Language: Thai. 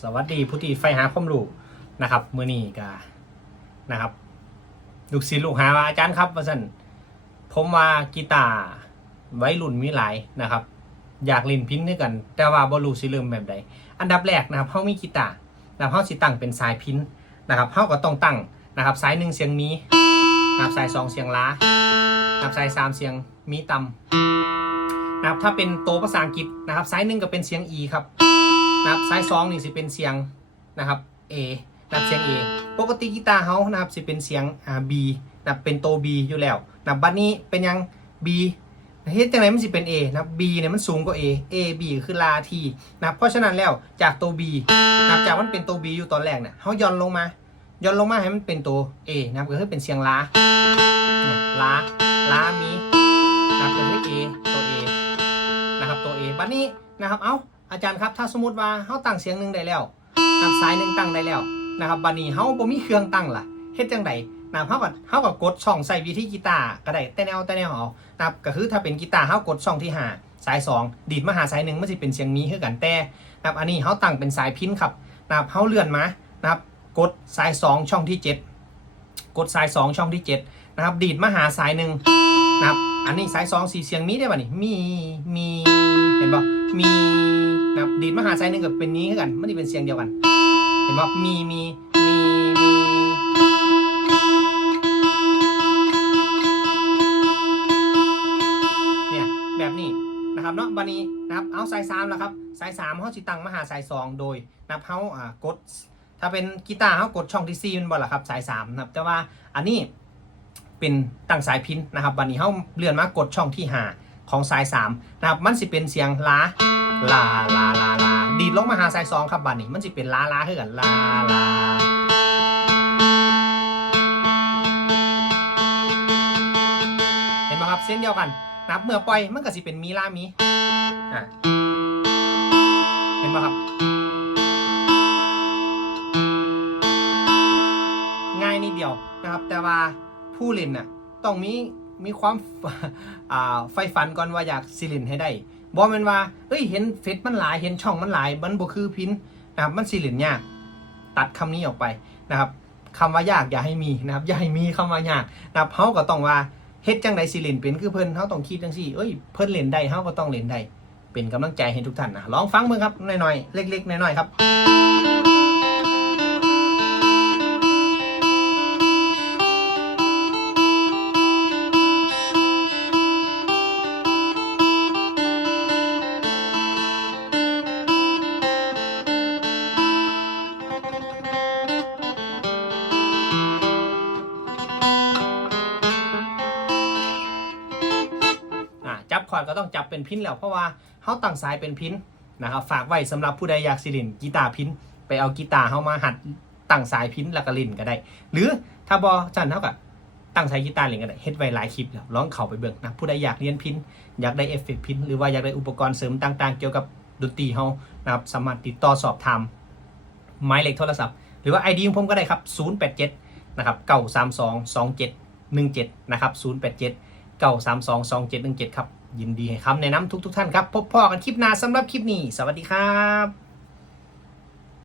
สวัสดีผู้ที่ใฝ่หาความรู้นะครับมื้อนี้ก็นะครับลูกศิษย์ลูกหาว่าอาจารย์ครับว่าซั่นผมว่ากีตาร์ไว้รุ่นมีหลายนะครับ อยากเล่นพินด้วยกัน แต่ว่าบ่รู้สิเริ่มแบบใดอันดับแรกนะครับเฮามีกีตาร์นะครับเฮาสิตั้งเป็นสายพินนะครับเฮาก็ต้องตั้งนะครับสายหนึ่งเสียงมีนะครับสายสองเสียงล้านะครับสายสามเสียงมีต่ำนะครับถ้าเป็นโตภาษาอังกฤษนะครับสายหนึ่งก็เป็นเสียง E ครับ นะครับสายสองนี่สิเป็นเสียงนะครับ A นับเสียง A ปกติกีตาร์เฮานะครับสิเป็นเสียงอ่า B นับเป็นโต B อยู่แล้วนับบัดนี้เป็นยัง B เฮ็ดจังไดมันสิเป็น A นะครับ B เนี่ยมันสูงกว่า A A B คือลาทีนะครับเพราะฉะนั้นแล้วจากตัว B นะครับจากมันเป็นตัว B อยู่ตอนแรกเนี่ยเฮาย่อนลงมาย่อนลงมาให้มันเป็นตัว A นะครับก็คือเป็นเสียงลาลาลามีนะครับก็คือ A ตัว A นะครับตัว A บัดนี้นะครับเอ้า อาจารย์ครับถ้าสมมติว่าเฮาตั้งเสียงหนึ่งได้แล้วนับสายหนึ่งตั้งได้แล้วนะครับบัดนี้เฮาบ่มีเครื่องตั้งล่ะเฮ็ดจังไดนะครับเฮาก็เฮาก็กดช่องใส่วิธีกีตาร์ก็ได้แต่แนวแต่แนวเอานะครับก็คือถ้าเป็นกีตาร์เฮากดช่องที่ห้าสายสองดีดมาหาสายหนึ่งมันสิเป็นเสียงมีคือกันแต่นะครับอันนี้เฮาตั้งเป็นสายพินครับนะครับเฮาเลื่อนมานะครับกดสายสองช่องที่เจ็ดกดสายสองช่องที่เจ็ดนะครับดีดมาหาสายหนึ่งนะครับอันนี้สายสองสี่เสียงมีได้ป่ะนี่มีมีเห็นป่ะมี นะครับดีดมหาสายหนึ่งกับเป็นนี้คือกันไมันจะเป็นเสียงเดียวกัน เห็นป่ะมีมีมีมีเนี่ยแบบนี้นะครับเนาะบันนี้นะครับเอาสายสามแล้วครับสายสามเขาจิตังมหาสายสองโดยนับเขาอ่ากด ถ้าเป็นกีตาร์เขากดช่องที่สี่มันบ่ล่ะครับสายสามนะครับแต่ว่าอันนี้เป็นตั้งสายพินนะครับบันนี้เขาเลื่อนมากดช่องที่ห้าของสายสามนะครับมันสิเป็นเสียงลา ลาลาลาลาดีดลงมาหาสายสองครับบันนี้มันสิเป็นลาลาคือกันลาลาเห็นไหมครับเส้นเดียวกันนับเมื่อปล่อยมันก็สิเป็นมีลามีอะเห็นไหมครับ ง่ายนิดเดียวนะครับ แต่ว่าผู้เล่นน่ะต้องมีมีความไฟฝันก่อนว่าอยากสิล่นให้ได้ บอกมันว่าเอ้ยเห็นเฟซมันหลายเห็นช่องมันหลายมันบ่คือพินนะครับมันสิเหล่นยากตัดคำนี้ออกไปนะครับคำว่ายากอย่าให้มีนะครับอย่าให้มีคำว่ายากนะครับเฮาก็ต้องว่าเฮ็ดจังใดสิเล่นเป็นคือเพิ่นเฮาต้องคิดจังซี่เอ้ยเพิ่นเล่นได้เฮาก็ต้องเล่นได้เป็นกำลังใจให้ทุกท่านนะลองฟังเบิ่งครับหน่อยๆเล็กๆน้อยๆครับ บคอร์ดก็ต้องจับเป็นพินแล้วเพราะว่าเขาตั้งสายเป็นพินนะครับฝากไว้สำหรับผู้ใดอยากสิลินกีตาร์พินไปเอากีตาร์เขามาหัดตั้งสายพินแล้วก็ลินก็ได้ หรือถ้าบอจันเท่ากับตั้งสายกีตาร์เลินก็ได้เฮ็ดไว้หลายคลิปแล้วลองเข้าไปเบิ่งนะผู้ใดอยากเรียนพินอยากได้เอฟเฟกต์พินหรือว่าอยากได้อุปกรณ์เสริมต่างๆ เกี่ยวกับดนตรีเขานะครับสามารถติดต่อสอบถามหมายเลขโทรศัพท์ หรือว่า ID ของผมก็ได้ครับ 087 นะครับ 932 2717 นะครับ 087 9322717 ครับ ยินดีให้คำแนะนำทุกๆ ท่านครับ พบพ่อกันคลิปหน้าสำหรับคลิปนี้ สวัสดีครับ